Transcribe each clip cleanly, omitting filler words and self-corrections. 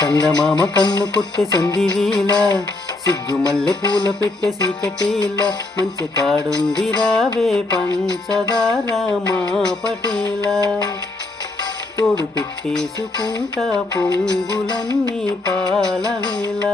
చందమామ కన్ను కొట్టె సంధివేళ, సిగ్గుమల్లె పూల పెట్టె సీకటేల, మంచి కాడుంది రావే పంచదార మా పటేల. తోడు పెట్టేసుకుంటా పొంగులన్నీ పాలవేళ.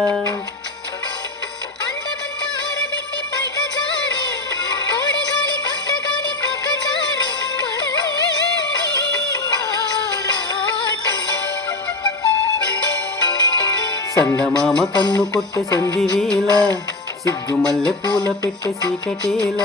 చందమామ కన్ను కొట్టె సంధివేళ, సిగ్గుమల్లె పూల పెట్టె సీకటేల.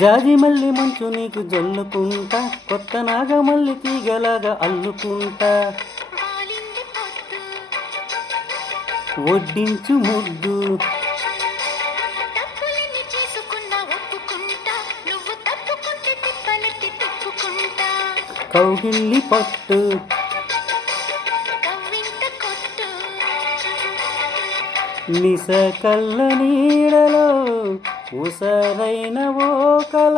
జాజి మల్లి మంచు నీకు జల్లుకుంటా, కొత్త నాగమల్లి తీగలాగా అల్లుకుంటా. వడ్డించు ముద్దు కౌగిల్లి పట్టు నిస కళ్ళ నీడలో ఉసరైన ఓ కళ.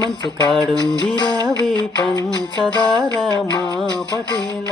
మంచి కాడుంది రావే పంచదార మా పటేల.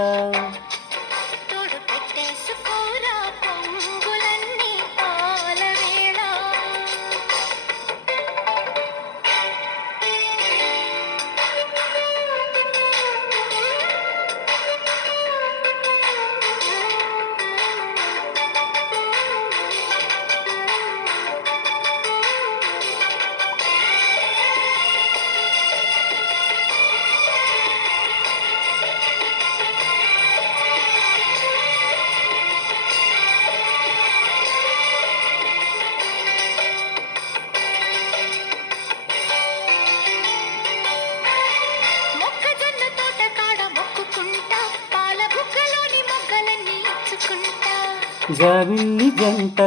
జాబిల్లి జంట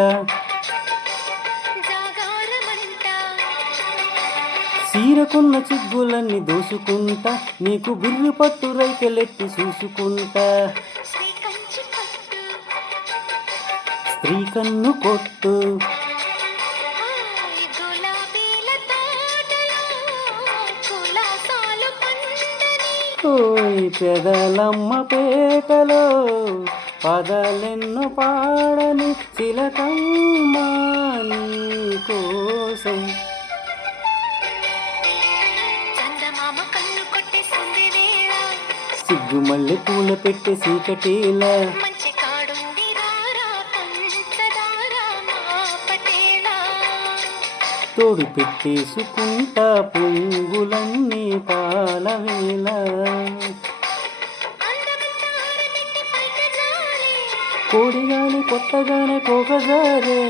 సీరకున్న చిగ్గులన్నీ దోసుకుంటా, నీకు బిర్రు పట్టు రైకెలెట్టి చూసుకుంటా. స్త్రీ కన్ను కొట్టు ఓయ్ పెదలమ్మ పేటలో పదలెన్ను పాడని చిలకమ్మ నీ కోసం. సిగ్గుమల్లె పూల పెట్టె సీకటేల, తోడు పెట్టేసుకుంటా పొంగులన్నీ పాలవేళ. కోడిగాలి కొత్తగానే కోకజారే